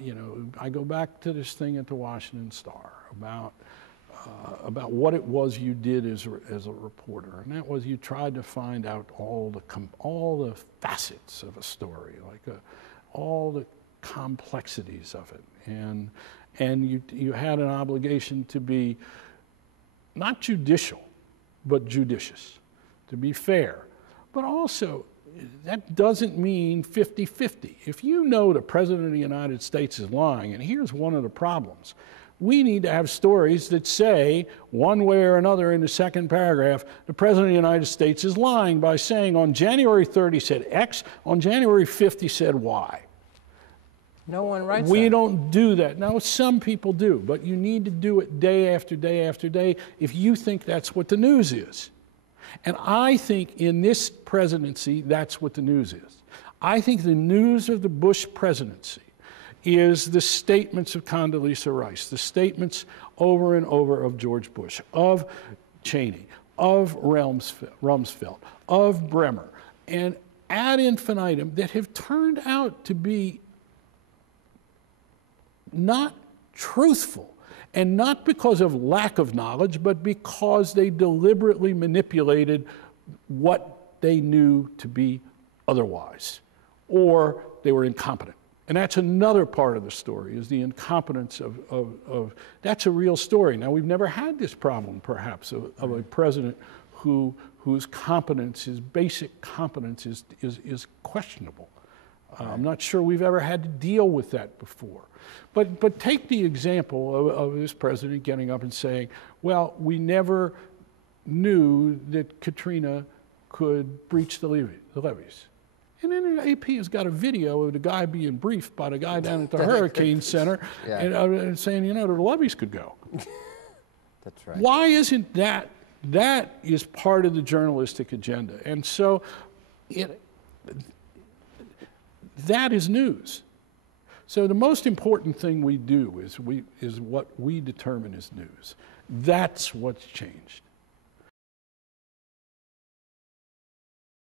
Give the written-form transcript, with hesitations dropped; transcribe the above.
You know, I go back to this thing at the Washington Star about what it was you did as a reporter, and that was you tried to find out all the facets of a story, like all the complexities of it, and you had an obligation to be not judicial, but judicious, to be fair, but also that doesn't mean 50-50. If you know the President of the United States is lying, and here's one of the problems, we need to have stories that say, one way or another in the second paragraph, the President of the United States is lying by saying on January 3rd he said X, on January 5th he said Y. No one writes We that. don't do that. Now, some people do, but you need to do it day after day after day if you think that's what the news is. And I think in this presidency, that's what the news is. I think the news of the Bush presidency is the statements of Condoleezza Rice, the statements over and over of George Bush, of Cheney, of Rumsfeld, of Bremer, and ad infinitum that have turned out to be not truthful, and not because of lack of knowledge, but because they deliberately manipulated what they knew to be otherwise, or they were incompetent. And that's another part of the story, is the incompetence of that's a real story. Now, we've never had this problem, perhaps, of a president whose competence, his basic competence is questionable. I'm not sure we've ever had to deal with that before. But take the example of this president getting up and saying, well, we never knew that Katrina could breach the levees. And then the AP has got a video of the guy being briefed by the guy down at the Hurricane Center, yeah. and saying, you know, the levees could go. That's right. Why isn't that? That is part of the journalistic agenda. And so that is news. So the most important thing we do is what we determine as news. That's what's changed.